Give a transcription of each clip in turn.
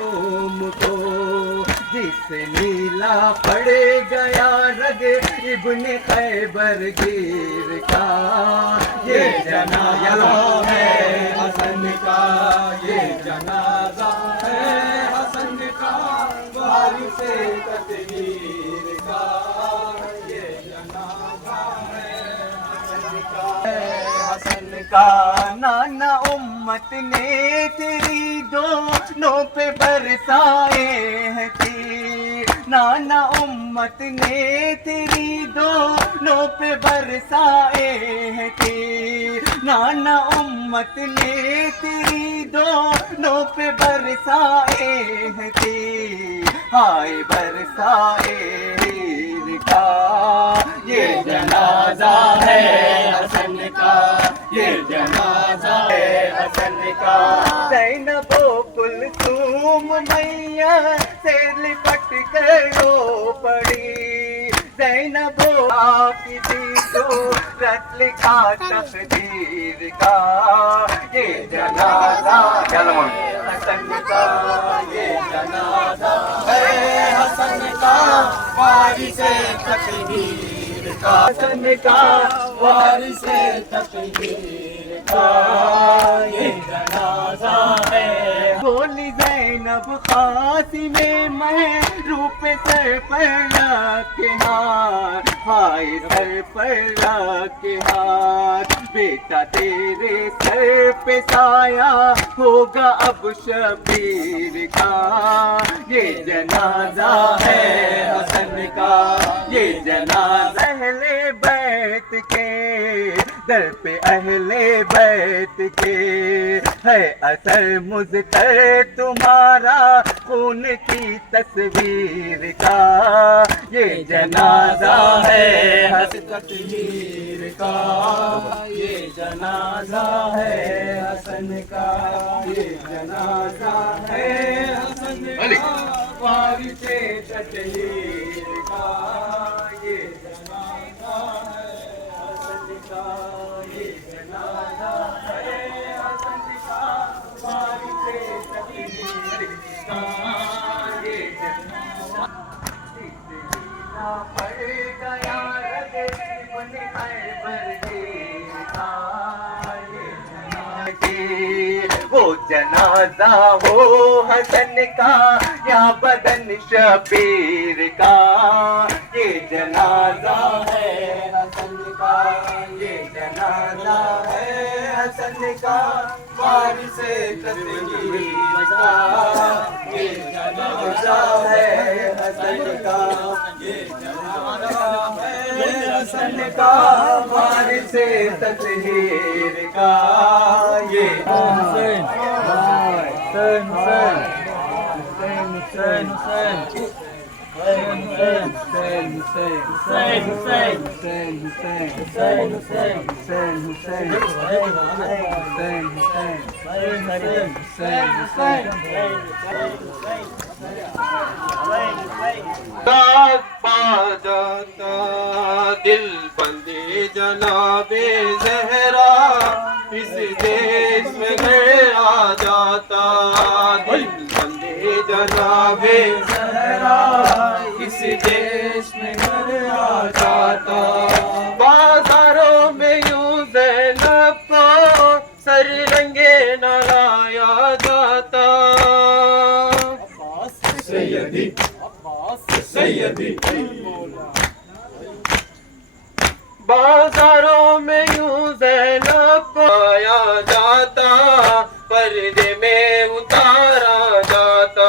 तुमको, जिससे नीला पड़ गया रग इब्ने खैबर गिर का। ये जनाजा है हसन का, ये जनाजा है हसन का, वारिसे तकदीर का। ये जनाजा है हसन का। नाना उम्मत ने तेरी दोनों पे बरसाए हैं तीर, नाना उम्मत ने तेरी दोनों पे बरसाए हैं तीर, नाना उम्मत ने तेरी दोनों पे बरसाए हैं तीर, हाय बरसाए तीर का। ये जनाजा है हसन का, ये जनाजा है हसन का। ज़ैनबो कुलसूम मैया से लिपट कर रो पड़ी, ज़ैनबो किसी सूरत लिखा तकदीर का। ये जनाजा है हसन का, ये जनाजा है हसन का, वारिसे तकदीर का। हसन का वारिसे तकदीर का, ये जनाजा है। बोली ज़ैनब क़ासिमे मैं रूप सर पर के हाथ, हाय सर पर के हाथ, बेटा तेरे सर पे साया होगा अब शबीर का। ये जनाजा है हसन का, ये जनाजा अहले बैत के दर पे, अहले बैत के है असर मुज़तर तुम्हारा खून की तस्वीर का। ये जनाजा है हसन तकदीर का, ये जनाजा है हसन का, ये जनाजा है हसन का, वारिसे तकदीर का। ये जनाजा है हसन का, ये जनाजा है हसन का, वारिसे तकदीर का। ये जनाजा पड़ गया रग इब्ने खैबर गिर का। वो जनाजा हो हसन का या बदन शबीर का। ये जनाजा है हसन का, ये जनाजा है हसन का, वारिसे तकदीर का। ये जनाजा है हसन का, ये जनाजा है हसन का, वारिसे तकदीर का। ये हुसैन हुसैन हुसैन हुसैन हुसैन दिल बंदे जनाबे ज़हरा इस देश में घर आ जाता। दिल बंदे जनाबे ज़हरा इस देश में घर आ जाता। बाजारों में यूं ज़ैनब को सर रंगे न लाया जाता। सैयदी सैयदी बाजारों में यूं ज़ैनब को आया जाता, पर्दे में उतारा जाता।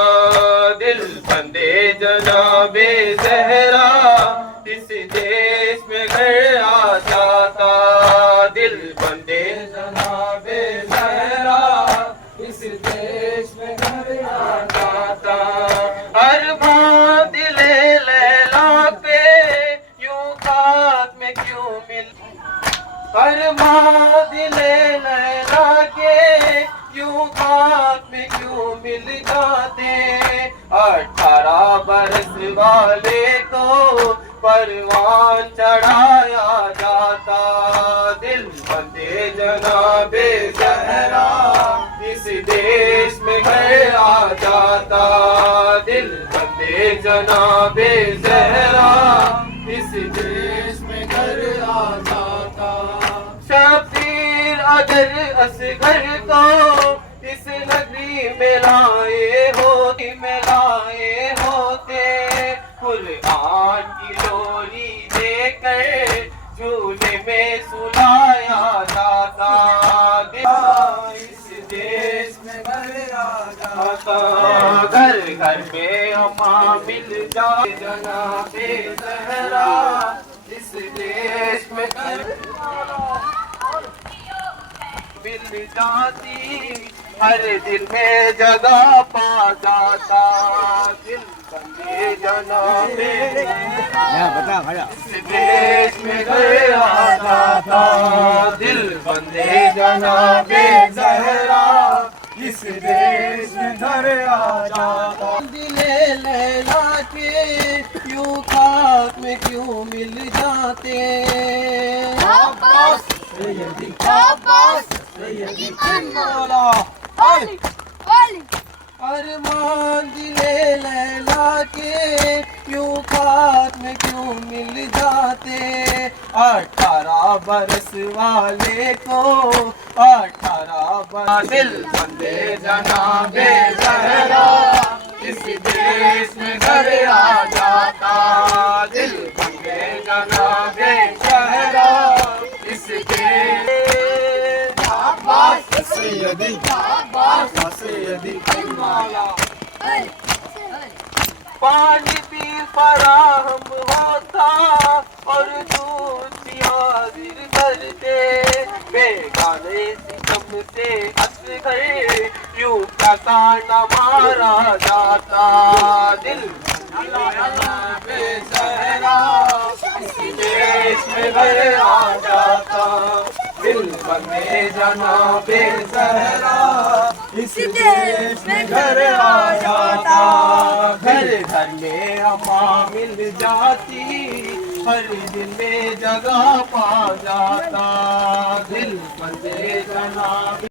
दिल बंदे जनाबे ज़हरा इस देश में घर आ जाता। दिल बंदे जनाबे ज़हरा इस देश में घर आ जाता। हर बात दिले लैला पे यूं खाक में क्यों मिल, हर माँ दिले लैला के यूं खाक में क्यों मिल जाते। 18 बरस वाले को परवान चढ़ाया जाता। दिल बंदे जनाबे ज़हरा इस देश में घर आ जाता, दिल बंदे जनाबे ज़हरा इस देश में घर आ जाता। शबीर अगर असगर को इस नगरी में लाए होते, कुरान की डोरी देकर झूले में सुलाया जाता, इस देश में घर आ जाता। घर घर में अम्मा मिल जाए जनाबे ज़हरा इस देश में घर मिल जाती, हर दिल में जगह पा जाता, दिल बंदे जनाबे इस देश में घर आ जाता, दिल बंदे जनाबे ज़हरा इस देश में घर आ जाता। दिले लैला के यूं खाक में क्यों मिल जाते, अरमान दिले लैला के यूं खाक में क्यों मिल जाते, 18 बरस वाले को 18 बरस, दिल बंदे जनाबे ज़हरा इस देश में घर आ जाता, दिल बंदे जनाबे ज़हरा इस देश सैयदी सैयदी पानी भी फराहम होता और दूध भी हाजिर करते, बेगाने सितम से असगर यूं का ताना मारा जाता, दिल जनाबे ज़हरा इस देश में घर आ जाता, दिल बंदे जनाबे ज़हरा इस देश में घर आ जाता। घर घर में अम्मा मिल जाती, हर दिल में जगह पा जाता, दिल बंदे जनाबे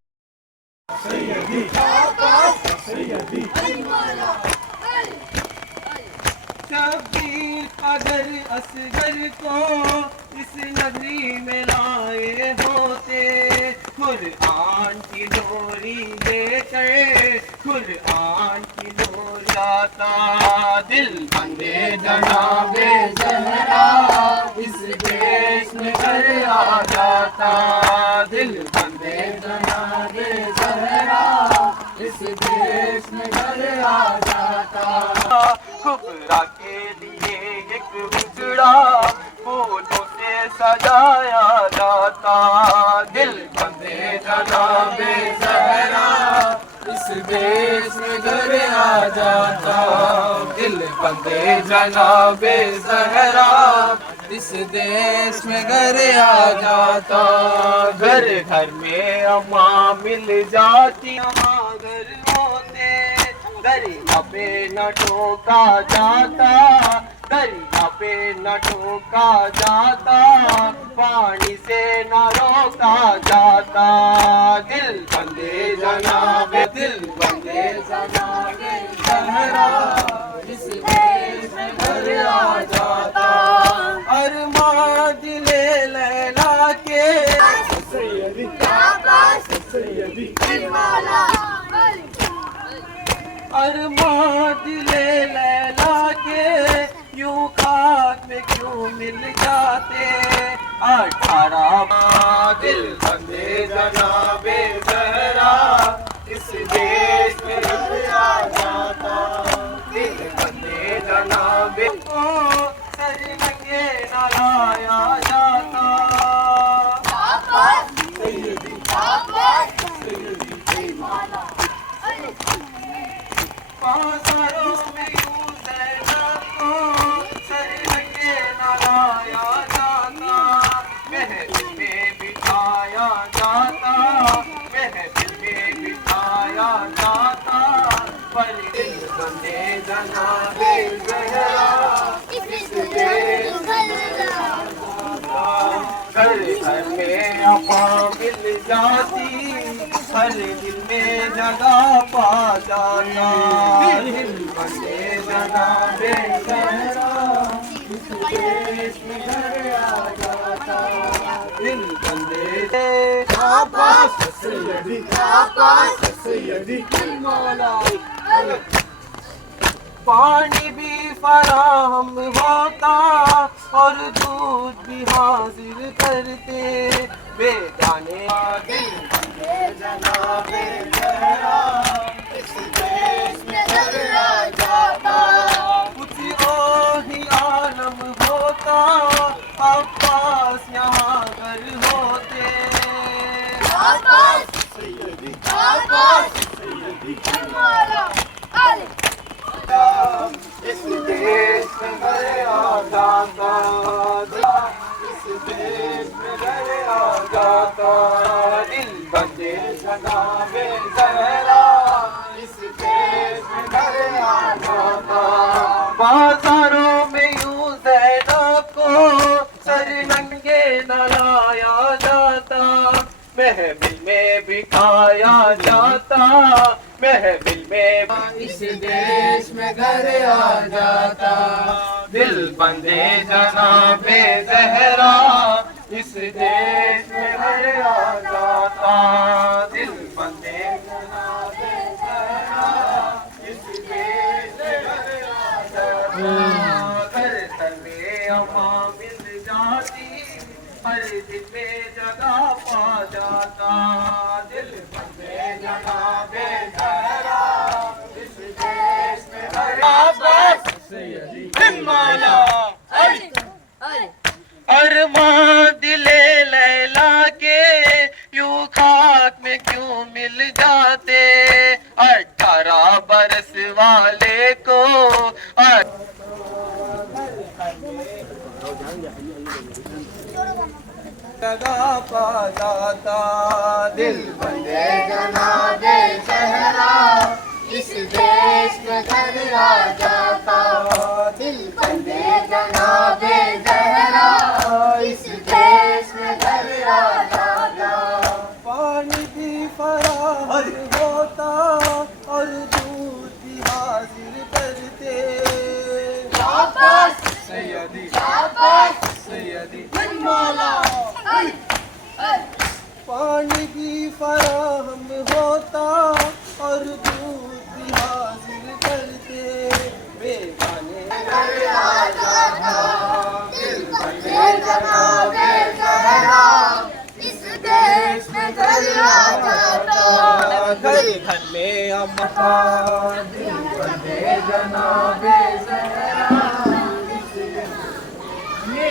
सैयदी सैयदी। शबीर अगर असगर को इस नगरी में लाए होते, कुरान की डोरी लेकर कुरान की डोरी जाता, दिल बंदे जनाबे ज़हरा इस देश में घर आ जाता, दिल बंदे जनाबे ज़हरा इस देश में घर आ जाता। कुबरा के लिए एक बिगड़ा फूलों से सजाया जाता, दिल बंदे जनाबे ज़हरा इस देश में घर आ जाता, दिल बंदे जनाबे ज़हरा इस देश में घर आ जाता। घर घर में अम्मा मिल जाती, अम्मा घर होते, दरिया पे न ठोका जाता, दरिया पे न ठोका जाता, पानी से न रोका जाता, दिल बंदे जनाबे ज़हरा इस देश में घर आ जाता, अरमान दिले लैला के सैयदी सैयदी, अरमान दिले लैला के यूं खाक में क्यों मिल जाते, 18 दिल बंदे जनाबे ज़हरा इस देश में घर आ जाता, दिल बंदे जनाबे को सर लगे न लाया जाता, सैयदी पासरों में यूं ज़ैनब को सर लगे न लाया जाता, महफिल में बिठाया जाता, महफिल में बिठाया जाता, पर दिल बंदे जनाबे ज़हरा इस देश घर घर में अम्मा मिल जाती, हर दिल में जगह पा जाता, दिल बंदे जनाबे ज़हरा इस देश में घर आ जाता, दिल बंदे आबास सैयदी मौला। पानी भी फराहम होता और दूध भी हाजिर करते, बेगाने दिल बंदे जनाबे ज़हरा इस देश में घर आ जाता, कुछ ही आलम होता अब्बास यहाँ घर होते, इस देश में घर आ जाता, इस देश में घर आ जाता, दिल बंदे जनाबे ज़हरा इस देश में घर आ जाता। बाजारों में यूं ज़ैनब को सर नंगे न लाया जाता, महफिल में बिठाया जाता, महफिल में इस देश में घर आ जाता, दिल बंदे जनाबे ज़हरा इस देश में घर आ जाता, दिल बंदे जनाबे ज़हरा इस देश में घर आ जाता, घर तन में अमा मिल जाती, हर दिल में जगह पा जाता, दिल बंदे जनाबे ज़हरा इस देश में घर आ जाता, मौला। अरमान दिले लैला के यूं खाक में क्यों मिल जाते, 18 बरस वाले को जगह पा जाता, दिल बंदे जनाबे ज़हरा इस देश में घर आ जाता, दिल बंदे जनाबे ज़हरा इस देश में घर आ जाता, पानी भी फराहम होता और दूध भी हाजिर करते, सैयदी मौला। पानी भी फराहम होता और दूध भी हाजिर करते, बेगाने घर आ जाता, दिल बंदे जनाबे ज़हरा इस देश में घर आ जाता, घर घर में अम्मा दिल बंदे जनाबे ज़हरा इस देश में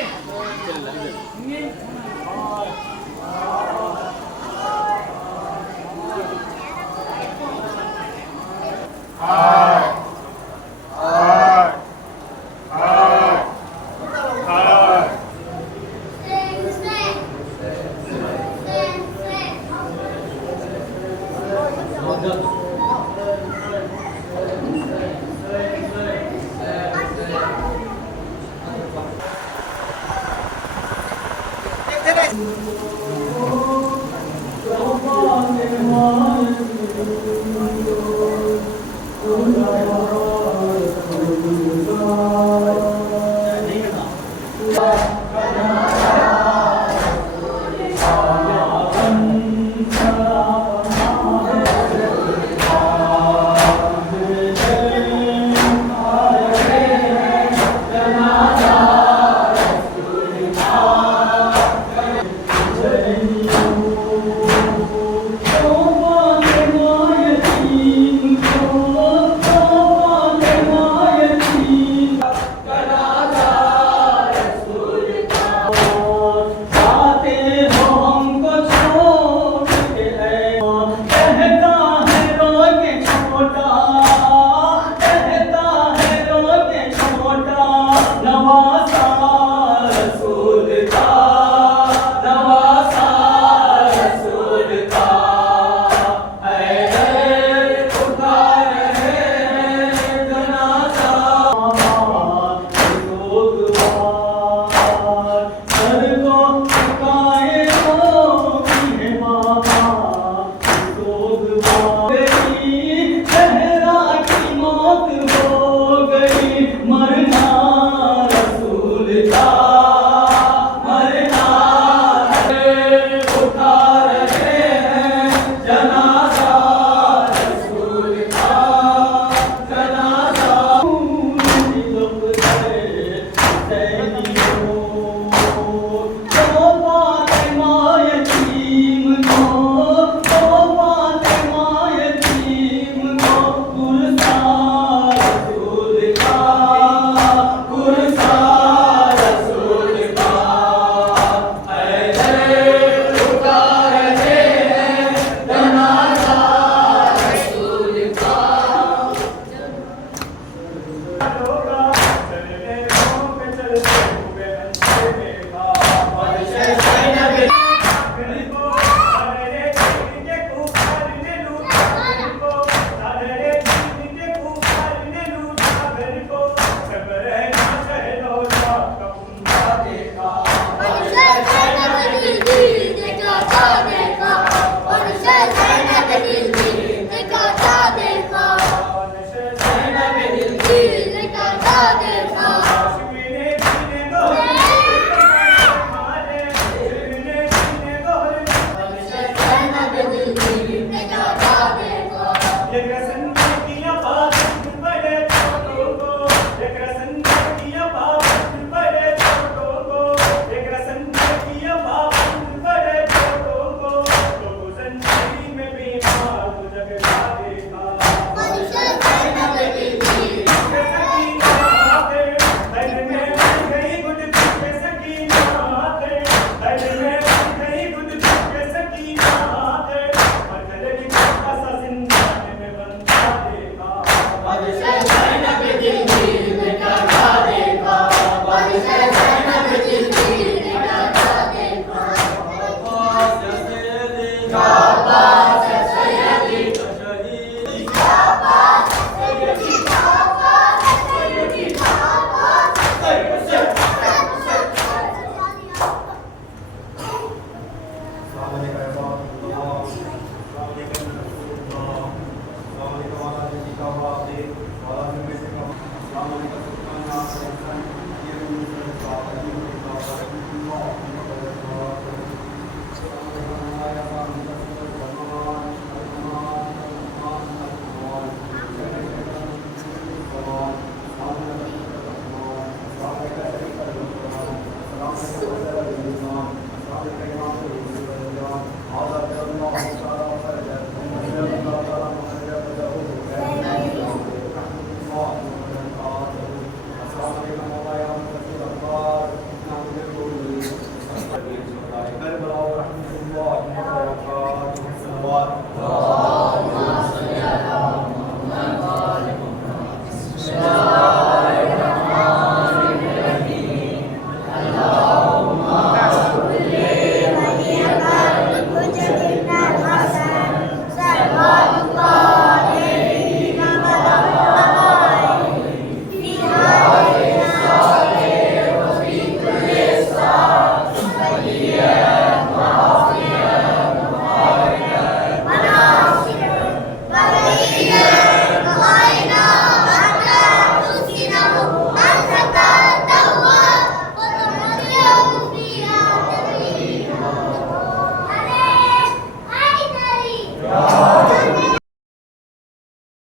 करो